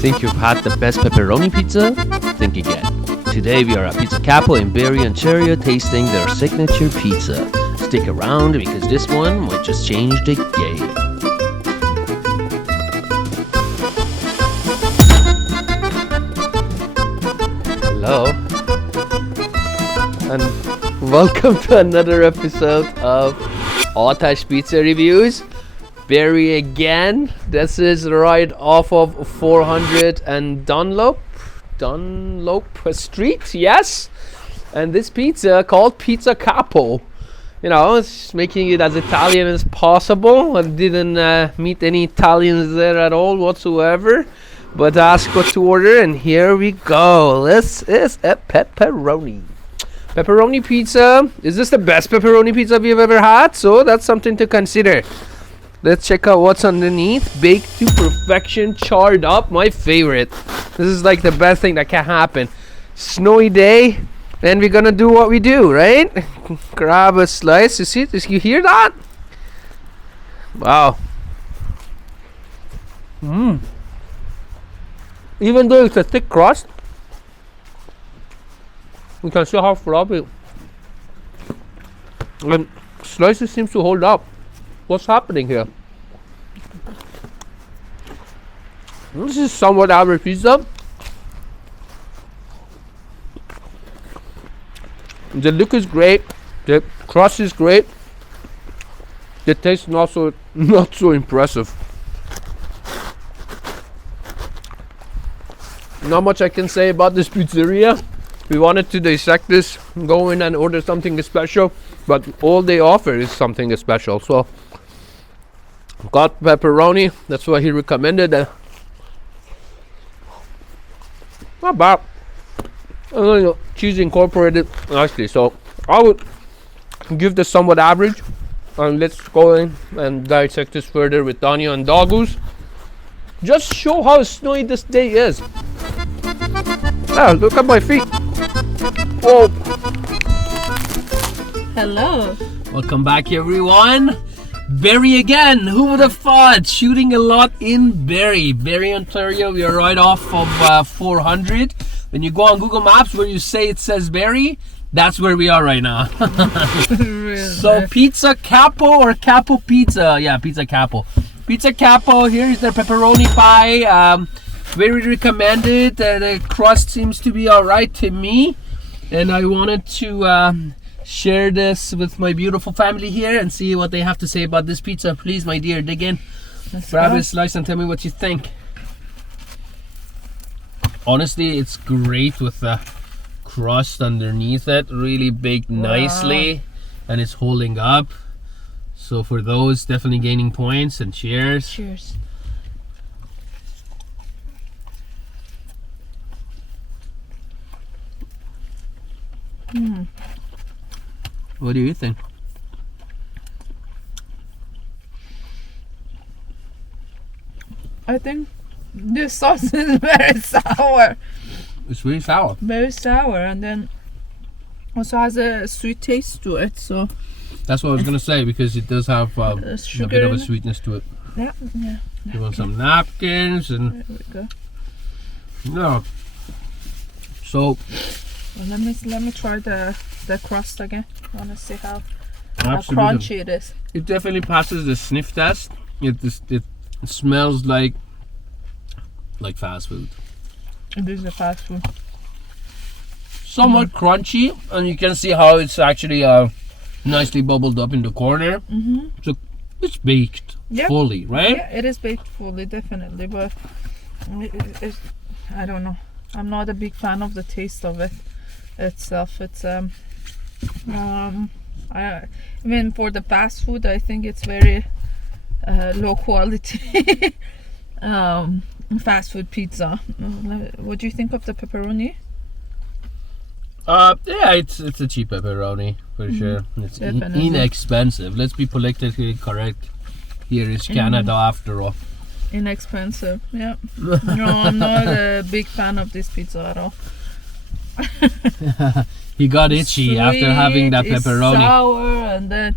Think you've had the best pepperoni pizza? Think again. Today we are at Pizza Capo in Barrie, Ontario, tasting their signature pizza. Stick around because this one might just change the game. Hello, and welcome to another episode of Atash Pizza Reviews. Barrie again. This is right off of 400 and Dunlop Street, yes. And this pizza called Pizza Capo. You know, it's making it as Italian as possible. I didn't meet any Italians there at all whatsoever. But ask what to order, and here we go. This is a pepperoni pizza. Is this the best pepperoni pizza we've ever had? So that's something to consider. Let's check out what's underneath. Baked to perfection, charred up, my favorite. This is like the best thing that can happen. Snowy day, and we're gonna do what we do, right? Grab a slice. You see? You hear that? Wow. Even though it's a thick crust, you can see how floppy. And slices seems to hold up. What's happening here? This is somewhat average pizza. The look is great. The crust is great. The taste not so impressive. Not much I can say about this pizzeria. We wanted to dissect this, go in and order something special, but all they offer is something special. So got pepperoni. That's what he recommended. Not bad. Cheese incorporated nicely. So I would give this somewhat average. And let's go in and dissect this further with Danya and Dogus. Just show how snowy this day is. Ah, look at my feet. Whoa. Hello. Welcome back, everyone. Barrie again. Who would have thought? Shooting a lot in Barrie, Ontario. We are right off of 400. When you go on Google Maps where you say it says Barrie, that's where we are right now. Really? So Pizza Capo or Capo Pizza? Yeah, Pizza Capo. Pizza Capo. Here is their pepperoni pie. Very recommended. The crust seems to be alright to me. And I wanted to share this with my beautiful family here and see what they have to say about this pizza. Please, my dear, dig in. Grab a slice and tell me what you think. Honestly, it's great with the crust underneath it. Really baked nicely. And it's holding up. So for those, definitely gaining points. And cheers. Cheers. What do you think? I think this sauce is very sour. It's really sour. Very sour, and then also has a sweet taste to it. So that's what I was gonna say, because it does have a bit of a sweetness to it. Yeah. You want some napkins and There we go. no. So Well, let me try the crust again. I want to see how absolutely. crunchy it is. It definitely passes the sniff test. It smells like fast food. It is a fast food. Somewhat crunchy, and you can see how it's actually nicely bubbled up in the corner. So it's baked fully, right? Yeah, it is baked fully, definitely. But I don't know. I'm not a big fan of the taste of it itself. It's I mean, for the fast food, I think it's very low quality fast food pizza. What do you think of the pepperoni? Yeah, it's a cheap pepperoni for sure. It's inexpensive. Let's be politically correct. Here is Canada after all. Inexpensive, yeah. No, I'm not a big fan of this pizza at all. He got itchy after having that pepperoni. It's sour, and then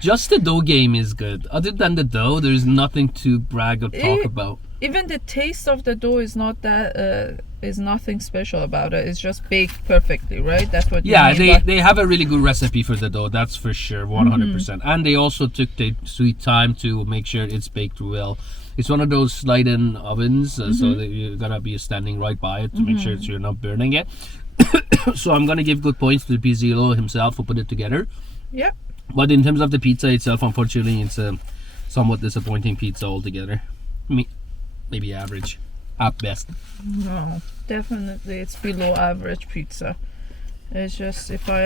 Just the dough game is good. Other than the dough, there's nothing to brag or talk about. even the taste of the dough is not that is nothing special about it. It's just baked perfectly, right? That's what you mean they have a really good recipe for the dough, that's for sure, 100%. And they also took the sweet time to make sure it's baked well. It's one of those slide-in ovens, so that you're gonna be standing right by it to make sure you're not burning it. So I'm gonna give good points to Pizzillo himself who put it together. Yeah. But in terms of the pizza itself, unfortunately, it's a somewhat disappointing pizza altogether. Maybe average at best. No, definitely it's below average pizza. It's just if I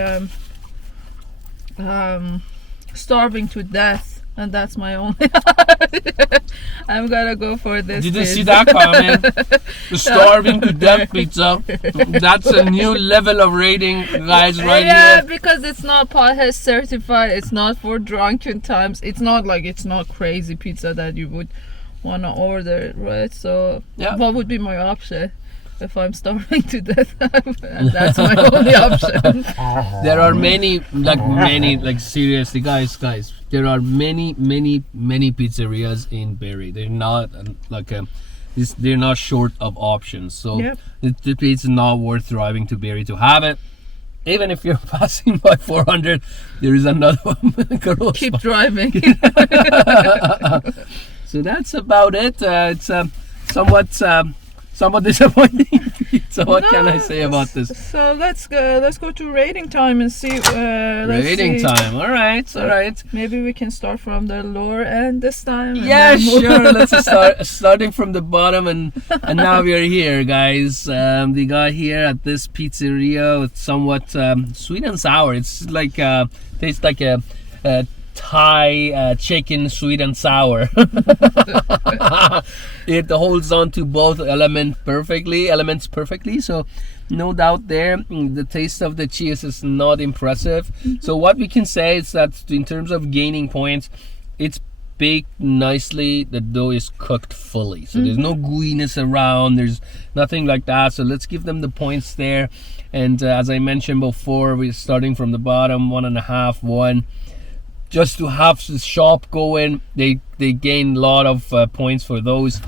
am starving to death and that's my only I'm gonna go for this. Did you see that comment? The starving to death pizza. That's a new level of rating, guys, right yeah, here. because it's not pothead certified. It's not for drunken times. It's not crazy pizza that you would want to order, right? So Yeah. what would be my option if I'm starving to death? And that's my only option. There are many, seriously, guys, there are many pizzerias in Barrie. They're not they're not short of options. So Yep. it's not worth driving to Barrie to have it. Even if you're passing by 400, there is another one. Keep driving. So that's about it. It's somewhat disappointing. So what can I say about this? So let's go to rating time and see. Rating time. All right. Maybe we can start from the lower end this time. and Yeah, then move- sure. Let's start starting from the bottom, and now we're here, guys. We got here at this pizzeria with somewhat sweet and sour. It's like tastes like a Thai chicken, sweet and sour. It holds on to both elements perfectly. So no doubt there. The taste of the cheese is not impressive. So what we can say is that in terms of gaining points, it's baked nicely. The dough is cooked fully, so there's no gooiness around, there's nothing like that. So let's give them the points there. And as I mentioned before, we're starting from the bottom, 1.5, 1. Just to have the shop going, they gain a lot of points for those,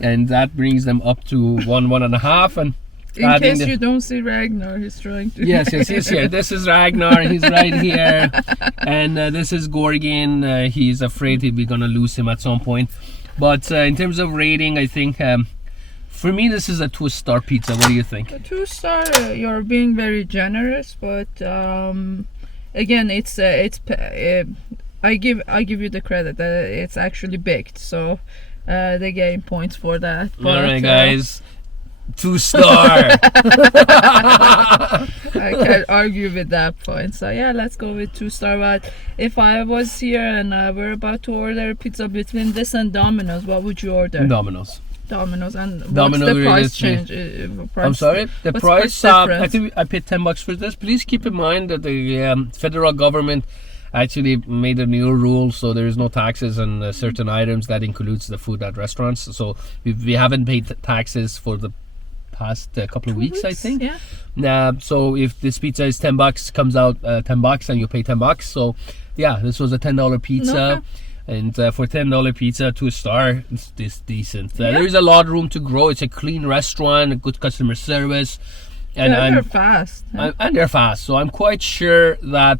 and that brings them up to 1.5. And In case you don't see Ragnar, he's trying to. Yes, he's here. This is Ragnar. He's right here, and this is Gorgon. He's afraid we're gonna lose him at some point. But in terms of rating, I think for me this is a 2-star pizza. What do you think? A 2-star. You're being very generous, but again, I give you the credit that it's actually baked, so they gain points for that. All right, guys. 2-star. I can't argue with that point. So yeah, let's go with 2-star. But if I was here and we're about to order pizza between this and Domino's, what would you order? Domino's. Domino's. And Domino's what's the price really change? I'm sorry. The what's price. price I difference? think I paid $10 for this. Please keep in mind that the federal government actually made a new rule, so there is no taxes on certain items. That includes the food at restaurants. So we haven't paid taxes for the past couple of weeks, I think. Yeah. So if this pizza is $10, comes out $10, and you pay $10. So yeah, this was a $10 pizza. Okay. And for $10 pizza, 2-star, it's decent. Yeah. There is a lot of room to grow. It's a clean restaurant, a good customer service, and They're fast. and they're fast. So I'm quite sure that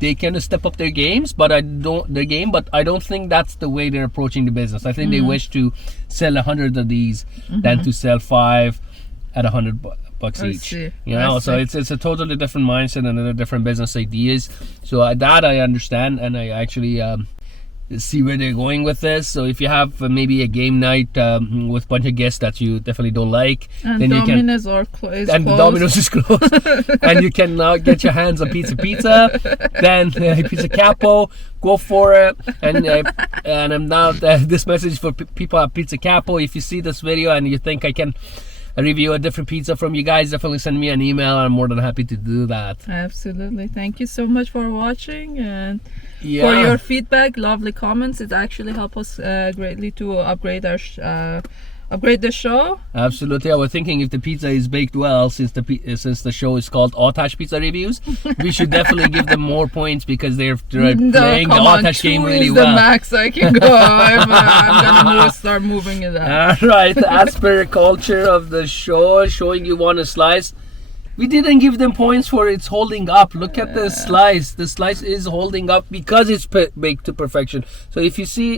they can step up their games, but I don't think that's the way they're approaching the business. I think they wish to sell 100 of these than to sell 5 at $100 each. See. You know, I so see. it's a totally different mindset and a different business ideas. So that I understand, and I actually see where they're going with this. So if you have maybe a game night with a bunch of guests that you definitely don't like, And then Domino's is and closed. Domino's is closed, and you cannot get your hands on pizza, then Pizza Capo, go for it. And I'm now this message for people at Pizza Capo. If you see this video and you think I can review a different pizza from you guys, definitely send me an email. I'm more than happy to do that. Absolutely. Thank you so much for watching and Yeah. for your feedback, lovely comments. It actually helps us greatly to upgrade upgrade the show. Absolutely. I was thinking if the pizza is baked well, since the show is called Atash Pizza Reviews, we should definitely give them more points because they're playing the Atash game really well. The max I can go. I'm gonna start moving it up. All right. As per culture of the show, showing you one slice. We didn't give them points for it's holding up. Look at the slice. The slice is holding up because it's baked to perfection. So if you see,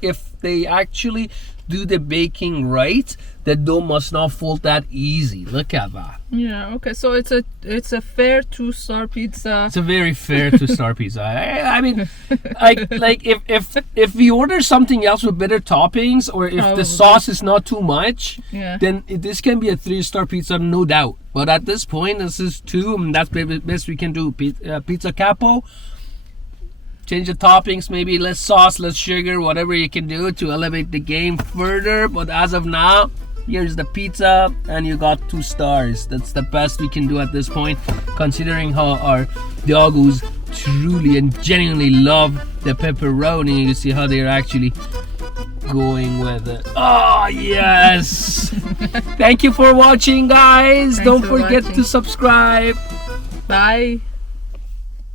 if they actually do the baking right, the dough must not fold that easy. Look at that. Yeah. Okay. So it's a fair 2-star pizza. It's a very fair 2-star pizza. I mean, like if we order something else with better toppings, or if the sauce is not too much, then this can be a 3-star pizza, no doubt. But at this point, this is 2, and that's the best we can do. Pizza Capo. Change the toppings, maybe less sauce, less sugar, whatever you can do to elevate the game further. But as of now, here's the pizza, and you got 2 stars. That's the best we can do at this point, considering how our doggos truly and genuinely love the pepperoni. You see how they're actually going with it. Oh yes. Thank you for watching, guys. Don't forget to subscribe. Bye.